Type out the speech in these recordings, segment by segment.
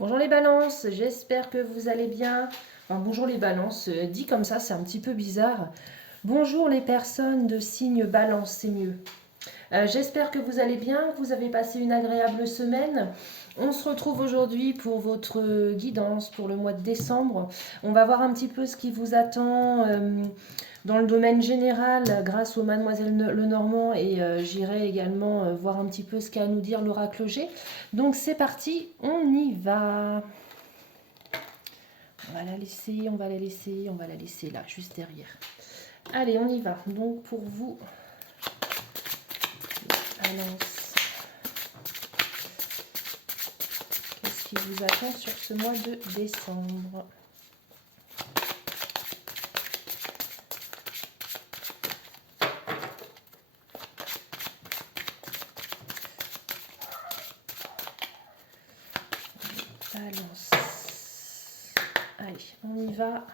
Bonjour les balances, j'espère que vous allez bien. Enfin, bonjour les balances, dit comme ça, c'est un petit peu bizarre. Bonjour les personnes de signe balance, c'est mieux. J'espère que vous allez bien, que vous avez passé une agréable semaine. On se retrouve aujourd'hui pour votre guidance pour le mois de décembre. On va voir un petit peu ce qui vous attend dans le domaine général grâce au Mademoiselle Lenormand et j'irai également voir un petit peu ce qu'a à nous dire l'oracle G. Donc c'est parti, on y va. On va la laisser, on va la laisser, on va la laisser là, juste derrière. Allez, on y va. Donc pour vous, balance, qu'est-ce qui vous attend sur ce mois de décembre? Balance. Allez, on y va.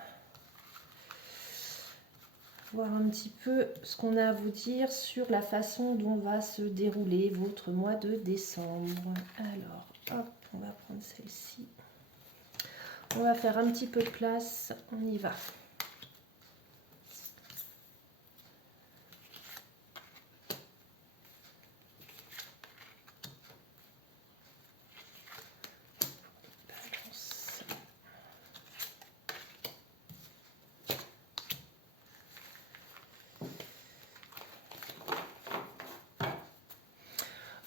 Voir un petit peu ce qu'on a à vous dire sur la façon dont va se dérouler votre mois de décembre. Alors, hop, on va prendre celle-ci. On va faire un petit peu de place. On y va.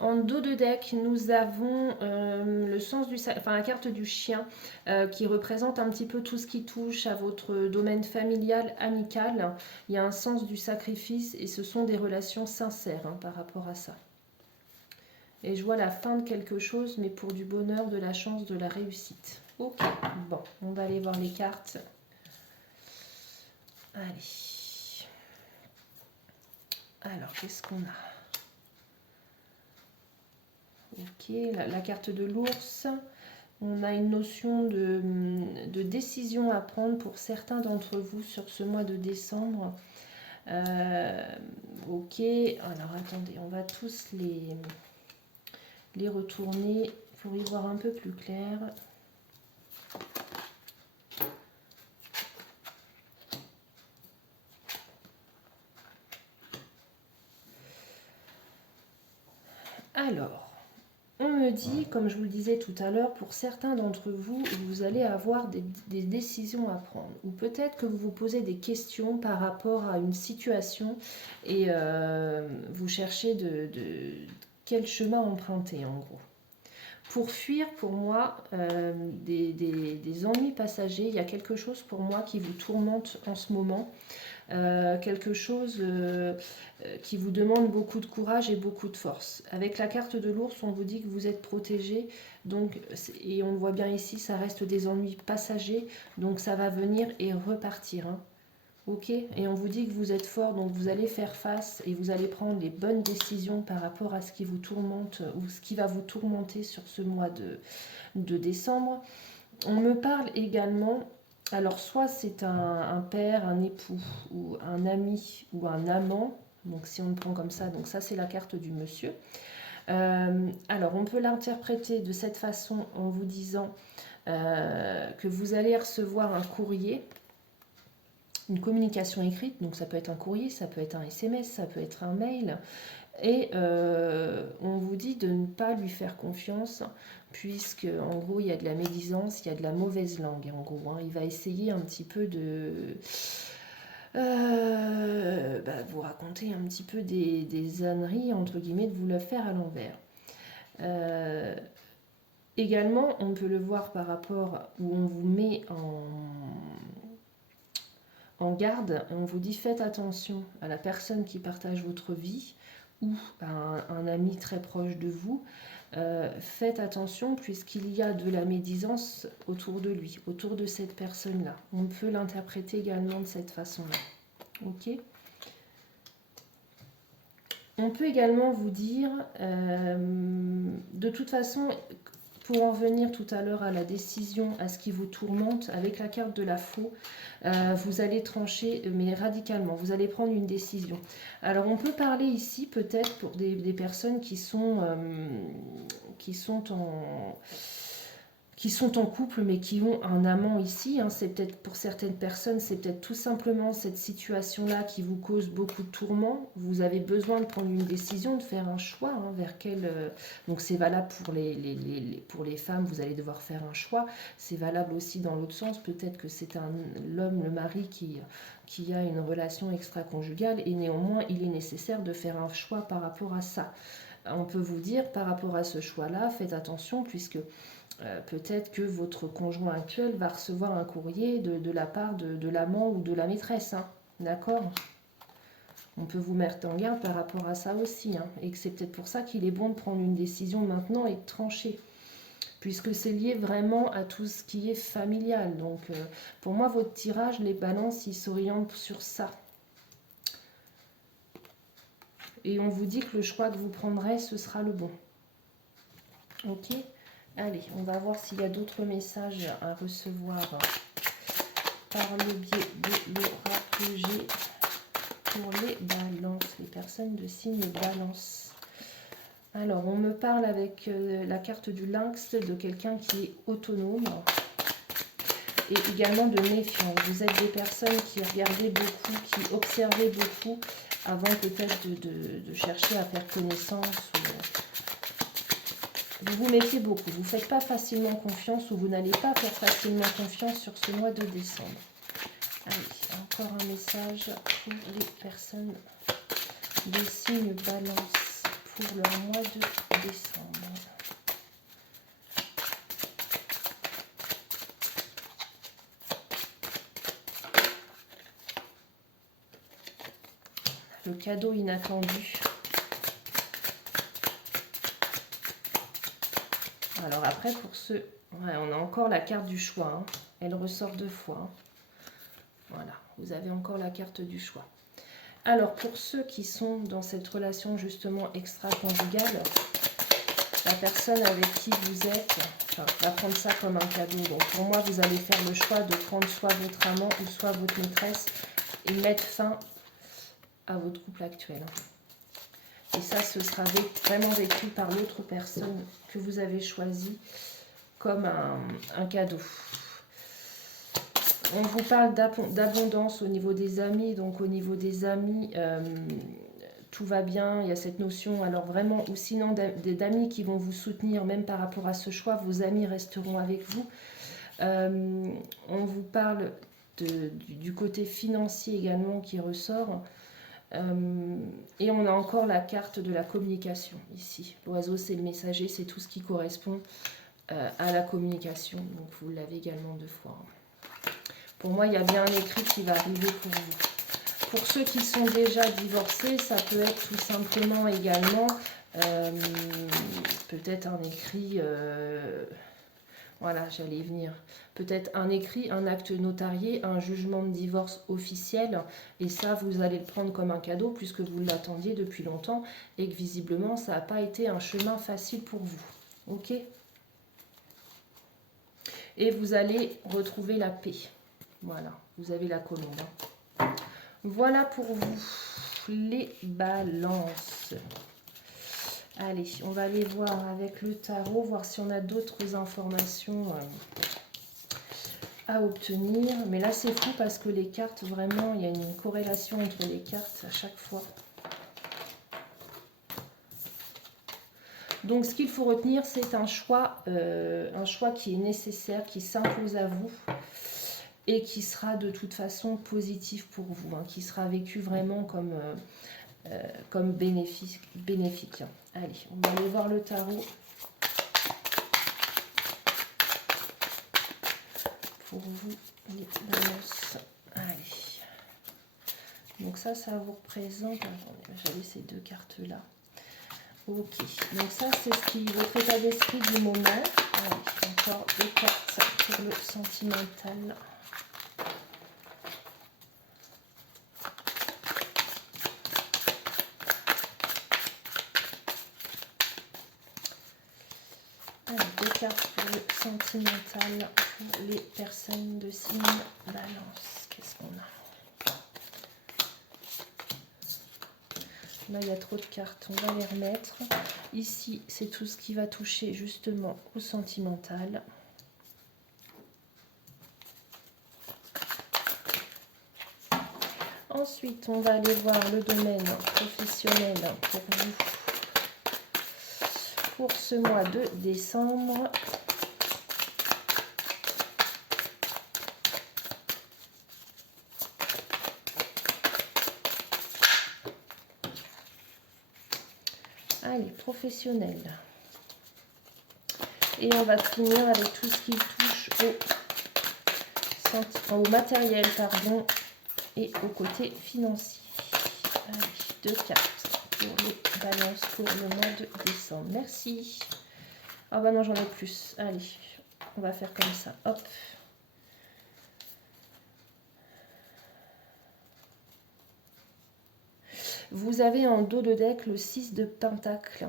En dos de deck, nous avons le sens du, enfin, la carte du chien qui représente un petit peu tout ce qui touche à votre domaine familial, amical. Il y a un sens du sacrifice et ce sont des relations sincères par rapport à ça. Et je vois la fin de quelque chose, mais pour du bonheur, de la chance, de la réussite. Ok, bon, on va aller voir les cartes. Allez. Alors, qu'est-ce qu'on a? Ok, la carte de l'ours. On a une notion de décision à prendre pour certains d'entre vous sur ce mois de décembre. Ok, alors attendez, on va tous les retourner pour y voir un peu plus clair. Alors, on me dit, comme je vous le disais tout à l'heure, pour certains d'entre vous, vous allez avoir des décisions à prendre. Ou peut-être que vous vous posez des questions par rapport à une situation et vous cherchez quel chemin emprunter en gros. Pour fuir, pour moi, des ennuis passagers, il y a quelque chose pour moi qui vous tourmente en ce moment. Quelque chose qui vous demande beaucoup de courage et beaucoup de force. Avec la carte de l'ours, on vous dit que vous êtes protégé, donc, et on le voit bien ici, ça reste des ennuis passagers, donc ça va venir et repartir. Ok, et on vous dit que vous êtes fort, donc vous allez faire face et vous allez prendre les bonnes décisions par rapport à ce qui vous tourmente ou ce qui va vous tourmenter sur ce mois de décembre. On me parle également, alors soit c'est un père, un époux, ou un ami, ou un amant, donc si on le prend comme ça, donc ça c'est la carte du monsieur. Alors on peut l'interpréter de cette façon en vous disant que vous allez recevoir un courrier, une communication écrite, donc ça peut être un courrier, ça peut être un SMS, ça peut être un mail, et on vous dit de ne pas lui faire confiance, puisque en gros il y a de la médisance, il y a de la mauvaise langue en gros. Il va essayer un petit peu de vous raconter un petit peu des âneries, entre guillemets, de vous le faire à l'envers. Également, on peut le voir par rapport où on vous met en garde, on vous dit faites attention à la personne qui partage votre vie ou à un ami très proche de vous. Faites attention puisqu'il y a de la médisance autour de lui, autour de cette personne-là. On peut l'interpréter également de cette façon-là. Ok. On peut également vous dire, de toute façon, pour en revenir tout à l'heure à la décision, à ce qui vous tourmente, avec la carte de la faux, vous allez trancher, mais radicalement, vous allez prendre une décision. Alors on peut parler ici peut-être pour des personnes qui sont qui sont en couple mais qui ont un amant ici. Hein. C'est peut-être pour certaines personnes, c'est peut-être tout simplement cette situation-là qui vous cause beaucoup de tourments. Vous avez besoin de prendre une décision, de faire un choix vers quel... donc c'est valable pour les femmes, vous allez devoir faire un choix. C'est valable aussi dans l'autre sens. Peut-être que c'est l'homme, le mari qui a une relation extra-conjugale et néanmoins il est nécessaire de faire un choix par rapport à ça. On peut vous dire par rapport à ce choix-là, faites attention puisque peut-être que votre conjoint actuel va recevoir un courrier de la part de l'amant ou de la maîtresse. Hein. D'accord? On peut vous mettre en garde par rapport à ça aussi. Hein. Et que c'est peut-être pour ça qu'il est bon de prendre une décision maintenant et de trancher. Puisque c'est lié vraiment à tout ce qui est familial. Donc pour moi, votre tirage, les balances, ils s'orientent sur ça. Et on vous dit que le choix que vous prendrez, ce sera le bon. Ok? Allez, on va voir s'il y a d'autres messages à recevoir par le biais de l'oracle G pour les balances, les personnes de signe balance. Alors, on me parle avec la carte du lynx de quelqu'un qui est autonome et également de méfiance. Vous êtes des personnes qui regardaient beaucoup, qui observaient beaucoup avant peut-être de chercher à faire connaissance. Vous vous méfiez beaucoup, vous ne faites pas facilement confiance ou vous n'allez pas faire facilement confiance sur ce mois de décembre. Allez, encore un message pour les personnes des signes balance pour leur mois de décembre. Le cadeau inattendu. Alors après, pour ceux... Ouais, on a encore la carte du choix. Hein. Elle ressort 2 fois. Hein. Voilà, vous avez encore la carte du choix. Alors, pour ceux qui sont dans cette relation justement extra-conjugale, la personne avec qui vous êtes, va prendre ça comme un cadeau. Donc pour moi, vous allez faire le choix de prendre soit votre amant ou soit votre maîtresse et mettre fin à votre couple actuel. Et ça, ce sera vraiment vécu par l'autre personne que vous avez choisi comme un cadeau. On vous parle d'abondance au niveau des amis. Donc au niveau des amis, tout va bien. Il y a cette notion, alors vraiment, ou sinon d'amis qui vont vous soutenir, même par rapport à ce choix. Vos amis resteront avec vous. On vous parle du côté financier également qui ressort. Et on a encore la carte de la communication ici. L'oiseau, c'est le messager, c'est tout ce qui correspond à la communication. Donc vous l'avez également 2 fois. Pour moi, il y a bien un écrit qui va arriver pour vous. Pour ceux qui sont déjà divorcés, ça peut être tout simplement également peut-être un écrit... voilà, j'allais y venir. Peut-être un écrit, un acte notarié, un jugement de divorce officiel. Et ça, vous allez le prendre comme un cadeau puisque vous l'attendiez depuis longtemps et que visiblement, ça n'a pas été un chemin facile pour vous. Ok? Et vous allez retrouver la paix. Voilà, vous avez la commande. Hein. Voilà pour vous, les balances. Allez, on va aller voir avec le tarot, voir si on a d'autres informations à obtenir. Mais là, c'est fou parce que les cartes, vraiment, il y a une corrélation entre les cartes à chaque fois. Donc, ce qu'il faut retenir, c'est un choix qui est nécessaire, qui s'impose à vous et qui sera de toute façon positif pour vous, hein, qui sera vécu vraiment comme bénéfique. Allez, on va aller voir le tarot pour vous, les balances. Allez. Donc ça vous représente... Attendez, j'avais ces 2 cartes-là. Ok, donc ça, c'est votre état d'esprit du moment. Allez, encore 2 cartes pour le sentimental. Cartes pour le sentimental pour les personnes de signe balance. Qu'est-ce qu'on a? Là, il y a trop de cartes. On va les remettre. Ici, c'est tout ce qui va toucher justement au sentimental. Ensuite, on va aller voir le domaine professionnel pour vous pour ce mois de décembre. Allez, professionnel. Et on va finir avec tout ce qui touche au matériel, pardon, et au côté financier. Allez, 2 cartes pour les balances pour le mois de décembre. Merci. Ah bah non, j'en ai plus. Allez, on va faire comme ça. Hop. Vous avez en dos de deck le 6 de Pentacle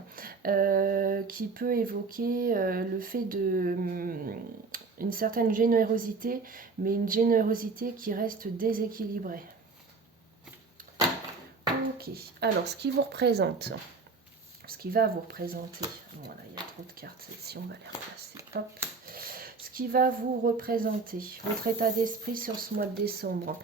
qui peut évoquer le fait de une certaine générosité, mais une générosité qui reste déséquilibrée. Ok, alors ce qui vous représente, ce qui va vous représenter, voilà, il y a trop de cartes, celle-ci, on va les replacer, hop. Ce qui va vous représenter, votre état d'esprit sur ce mois de décembre.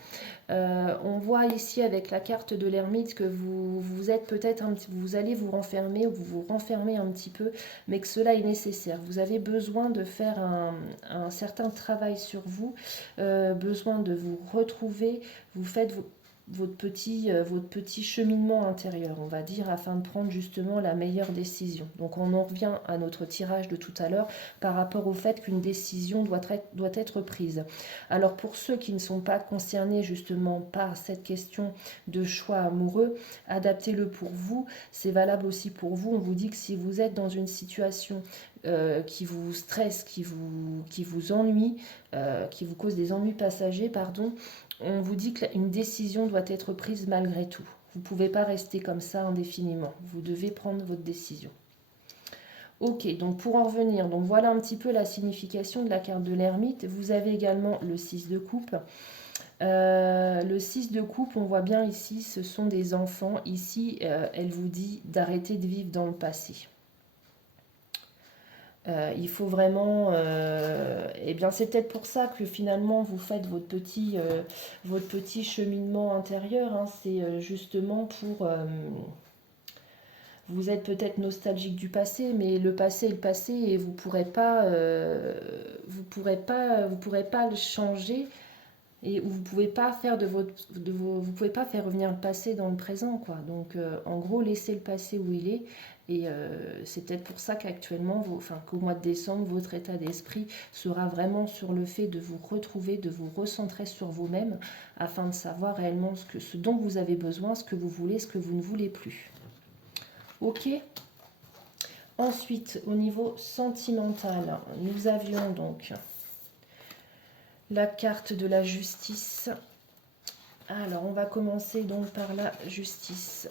On voit ici avec la carte de l'ermite que vous êtes peut-être vous allez vous renfermer ou vous vous renfermez un petit peu, mais que cela est nécessaire. Vous avez besoin de faire un certain travail sur vous, besoin de vous retrouver, vous faites votre petit cheminement intérieur, on va dire, afin de prendre justement la meilleure décision. Donc on en revient à notre tirage de tout à l'heure par rapport au fait qu'une décision doit être prise. Alors pour ceux qui ne sont pas concernés justement par cette question de choix amoureux, adaptez-le pour vous. C'est valable aussi pour vous. On vous dit que si vous êtes dans une situation qui vous stresse, qui vous ennuie, qui vous cause des ennuis passagers, pardon, on vous dit qu'une décision doit être prise malgré tout. Vous ne pouvez pas rester comme ça indéfiniment. Vous devez prendre votre décision. Ok, donc pour en revenir, donc voilà un petit peu la signification de la carte de l'ermite. Vous avez également le 6 de coupe. Le 6 de coupe, on voit bien ici, ce sont des enfants. Ici, elle vous dit d'arrêter de vivre dans le passé. Il faut vraiment... eh bien, c'est peut-être pour ça que finalement, vous faites votre petit cheminement intérieur. Hein. C'est justement pour... vous êtes peut-être nostalgique du passé, mais le passé est le passé et vous pourrez pas le changer et vous pouvez pas faire vous pouvez pas faire revenir le passé dans le présent, quoi. Donc, en gros, laissez le passé où il est. Et c'est peut-être pour ça qu'actuellement, qu'au mois de décembre, votre état d'esprit sera vraiment sur le fait de vous retrouver, de vous recentrer sur vous-même, afin de savoir réellement ce dont vous avez besoin, ce que vous voulez, ce que vous ne voulez plus. Ok. Ensuite, au niveau sentimental, nous avions donc la carte de la justice. Alors, on va commencer donc par la justice.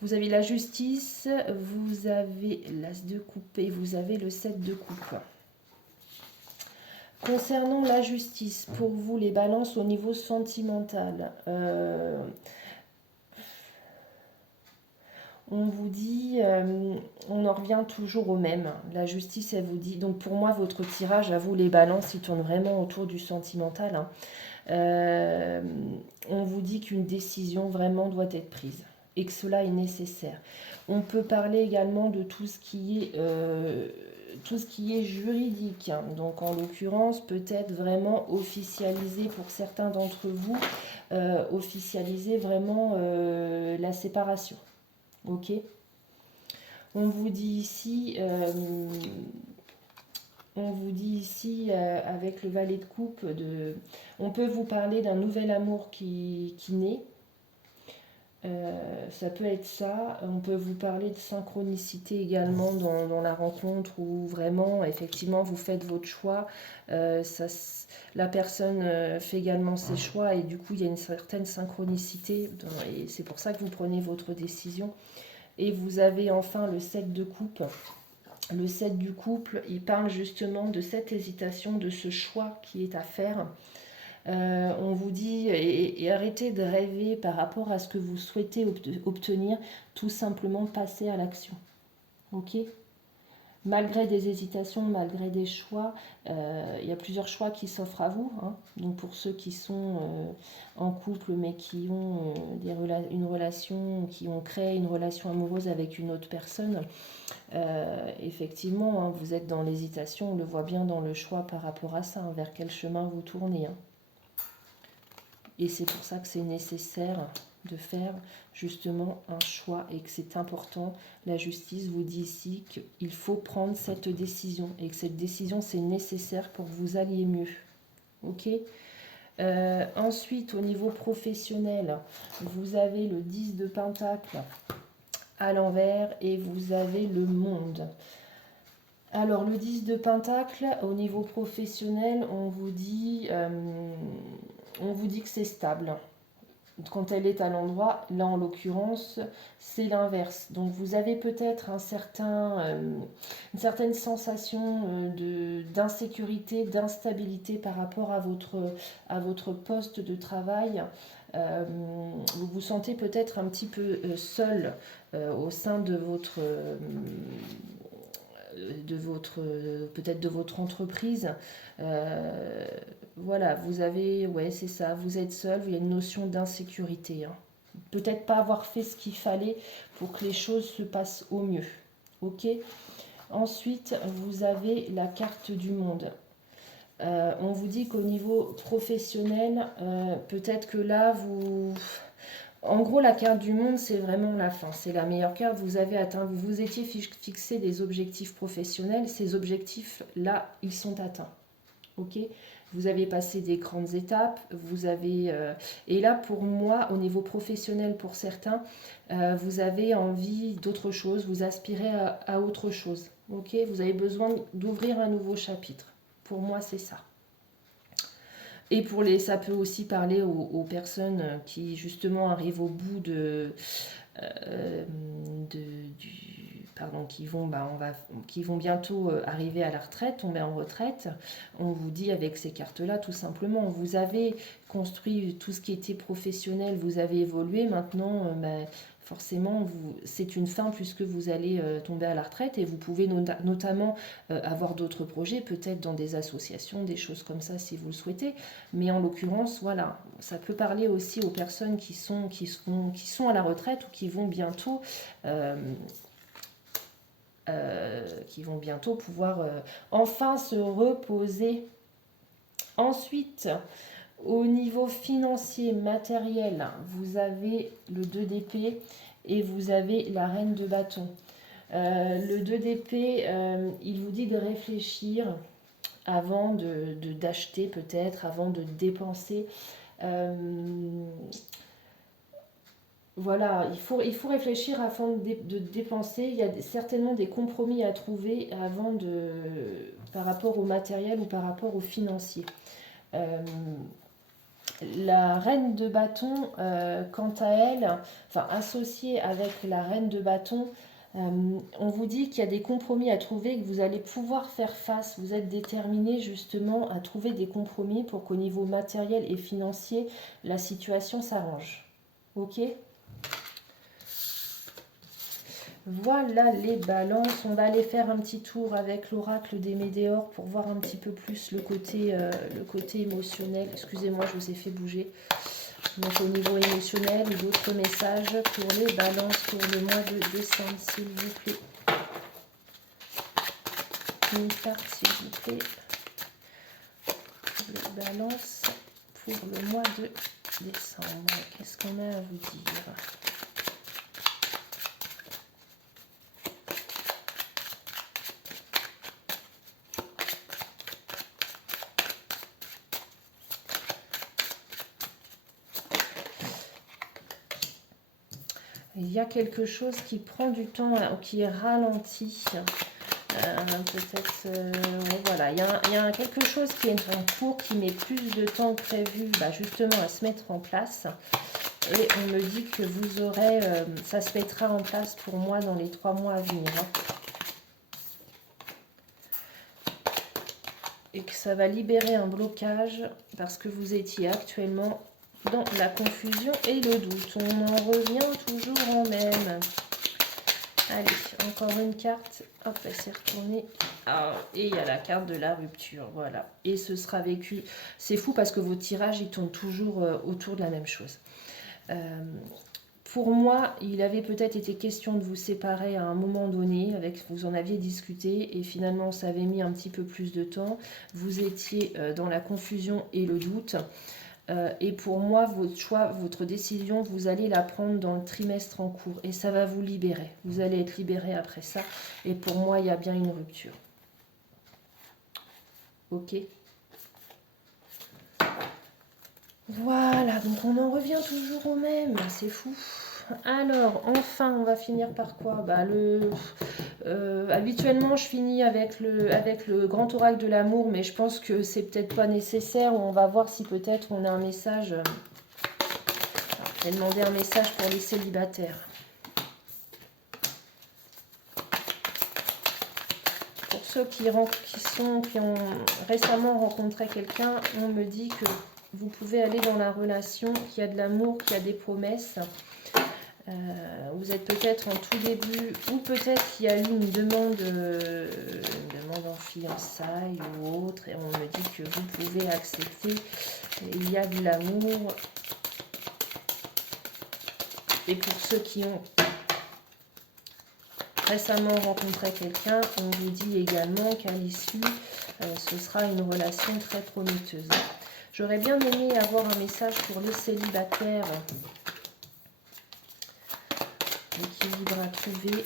Vous avez la justice, vous avez l'as de coupe et vous avez le 7 de coupe. Concernant la justice, pour vous, les balances au niveau sentimental, on vous dit, on en revient toujours au même. La justice, elle vous dit, donc pour moi, votre tirage, à vous, les balances, il tourne vraiment autour du sentimental. Hein. On vous dit qu'une décision vraiment doit être prise et que cela est nécessaire. On peut parler également de tout ce qui est juridique. Hein. Donc en l'occurrence, peut-être vraiment officialiser pour certains d'entre vous, officialiser vraiment la séparation. Ok. On vous dit ici, avec le valet de coupe, on peut vous parler d'un nouvel amour qui naît. Ça peut être ça. On peut vous parler de synchronicité également dans la rencontre où vraiment, effectivement, vous faites votre choix. La personne fait également ses choix et du coup, il y a une certaine synchronicité. Et c'est pour ça que vous prenez votre décision. Et vous avez enfin le 7 de coupe. Le 7 du couple, il parle justement de cette hésitation, de ce choix qui est à faire. On vous dit, et arrêtez de rêver par rapport à ce que vous souhaitez obtenir, tout simplement passer à l'action. Ok ? malgré des hésitations, malgré des choix, il y a plusieurs choix qui s'offrent à vous. Hein. Donc pour ceux qui sont en couple mais qui ont une relation, qui ont créé une relation amoureuse avec une autre personne, effectivement, hein, vous êtes dans l'hésitation, on le voit bien dans le choix par rapport à ça, hein, vers quel chemin vous tournez. Hein. Et c'est pour ça que c'est nécessaire de faire justement un choix et que c'est important. La justice vous dit ici qu'il faut prendre cette décision et que cette décision c'est nécessaire pour que vous alliez mieux. Ok. Ensuite, au niveau professionnel, vous avez le 10 de Pentacle à l'envers et vous avez le monde. Alors, le 10 de Pentacle, au niveau professionnel, on vous dit que c'est stable. Quand elle est à l'endroit, là en l'occurrence, c'est l'inverse. Donc vous avez peut-être une certaine sensation d'insécurité, d'instabilité par rapport à votre poste de travail. Vous vous sentez peut-être un petit peu seul au sein de votre peut-être de votre entreprise. Voilà, vous avez, ouais, c'est ça, vous êtes seul, il y a une notion d'insécurité. Hein. Peut-être pas avoir fait ce qu'il fallait pour que les choses se passent au mieux. Ok. Ensuite, vous avez la carte du monde. On vous dit qu'au niveau professionnel, peut-être que là, en gros, la carte du monde, c'est vraiment la fin. C'est la meilleure carte. Vous avez atteint, vous vous étiez fixé des objectifs professionnels. Ces objectifs-là, ils sont atteints. Ok. Vous avez passé des grandes étapes. Vous avez, et là, pour moi, au niveau professionnel, pour certains, vous avez envie d'autre chose. Vous aspirez à autre chose. Ok. Vous avez besoin d'ouvrir un nouveau chapitre. Pour moi, c'est ça. Et ça peut aussi parler aux personnes qui justement arrivent au bout qui vont bientôt arriver à la retraite, tomber en retraite. On vous dit avec ces cartes-là, tout simplement, vous avez construit tout ce qui était professionnel, vous avez évolué, maintenant, forcément, c'est une fin puisque vous allez tomber à la retraite et vous pouvez notamment avoir d'autres projets, peut-être dans des associations, des choses comme ça si vous le souhaitez. Mais en l'occurrence, voilà, ça peut parler aussi aux personnes qui sont à la retraite ou qui vont bientôt pouvoir enfin se reposer. Ensuite, au niveau financier, matériel, vous avez le 2 d'épée et vous avez la reine de bâton. Le 2 d'épée, il vous dit de réfléchir avant d'acheter peut-être, avant de dépenser. Voilà, il faut réfléchir avant de dépenser. Il y a certainement des compromis à trouver par rapport au matériel ou par rapport au financier. La reine de bâton, quant à elle, enfin associée avec la reine de bâton, on vous dit qu'il y a des compromis à trouver, que vous allez pouvoir faire face. Vous êtes déterminé justement à trouver des compromis pour qu'au niveau matériel et financier, la situation s'arrange. Ok ? Voilà les balances. On va aller faire un petit tour avec l'oracle des Médéors pour voir un petit peu plus le côté émotionnel. Excusez-moi, je vous ai fait bouger. Donc au niveau émotionnel, d'autres messages pour les balances pour le mois de décembre, s'il vous plaît. Une carte, s'il vous plaît. Les balances pour le mois de décembre. Qu'est-ce qu'on a à vous dire ? Il y a quelque chose qui prend du temps, qui est ralenti. Peut-être, voilà, il y a quelque chose qui est en cours, qui met plus de temps que prévu, justement à se mettre en place. Et on me dit que vous aurez, ça se mettra en place pour moi dans les 3 mois à venir. Hein. Et que ça va libérer un blocage parce que vous étiez actuellement dans la confusion et le doute. On en revient toujours en même. Allez, encore une carte. Hop, elle s'est retournée. Ah, et il y a la carte de la rupture. Voilà. Et ce sera vécu. C'est fou parce que vos tirages, ils tournent toujours autour de la même chose. Pour moi, il avait peut-être été question de vous séparer à un moment donné, vous en aviez discuté, et finalement ça avait mis un petit peu plus de temps. Vous étiez dans la confusion et le doute. Et pour moi, votre choix, votre décision, vous allez la prendre dans le trimestre en cours et ça va vous libérer. Vous allez être libéré après ça. Et pour moi, il y a bien une rupture. Ok. Voilà, donc on en revient toujours au même. C'est fou. Alors, enfin, on va finir par quoi? Habituellement, je finis avec le grand oracle de l'amour, mais je pense que c'est peut-être pas nécessaire. On va voir si peut-être on a un message. Je vais demander un message pour les célibataires. Pour ceux qui ont récemment rencontré quelqu'un, on me dit que vous pouvez aller dans la relation, qu'il y a de l'amour, qu'il y a des promesses. Vous êtes peut-être en tout début, ou peut-être qu'il y a eu une demande en fiançailles ou autre, et on me dit que vous pouvez accepter. Il y a de l'amour. Et pour ceux qui ont récemment rencontré quelqu'un, on vous dit également qu'à l'issue, ce sera une relation très prometteuse. J'aurais bien aimé avoir un message pour les célibataires. L'équilibre à trouver.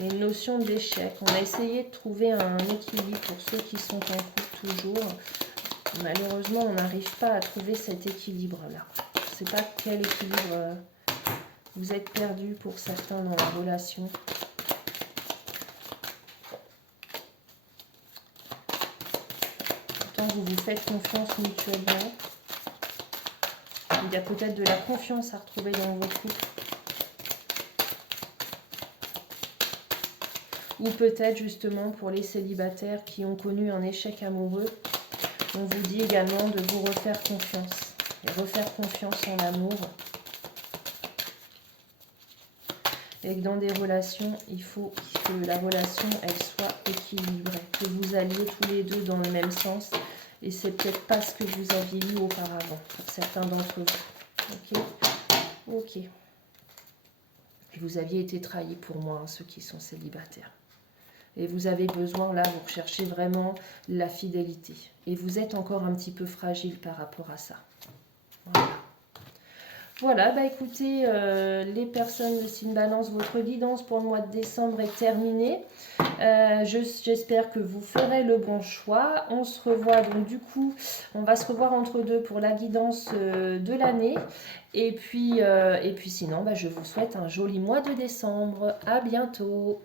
Et une notion d'échec. On a essayé de trouver un équilibre pour ceux qui sont en couple toujours. Malheureusement, on n'arrive pas à trouver cet équilibre-là. Je ne sais pas quel équilibre vous êtes perdu pour certains dans la relation. Pourtant, vous vous faites confiance mutuellement. Il y a peut-être de la confiance à retrouver dans vos couples. Ou peut-être justement pour les célibataires qui ont connu un échec amoureux, on vous dit également de vous refaire confiance. Et refaire confiance en l'amour. Et que dans des relations, il faut que la relation, elle soit équilibrée. Que vous alliez tous les deux dans le même sens. Et c'est peut-être pas ce que vous aviez eu auparavant, pour certains d'entre vous. Ok. Ok. Et vous aviez été trahis pour moi, hein, ceux qui sont célibataires. Et vous avez besoin, là, vous recherchez vraiment la fidélité. Et vous êtes encore un petit peu fragile par rapport à ça. Voilà. Voilà, bah écoutez, les personnes de signe balance, votre guidance pour le mois de décembre est terminée. J'espère que vous ferez le bon choix. On se revoit, donc du coup, on va se revoir entre deux pour la guidance de l'année. Et puis sinon, bah, je vous souhaite un joli mois de décembre. À bientôt.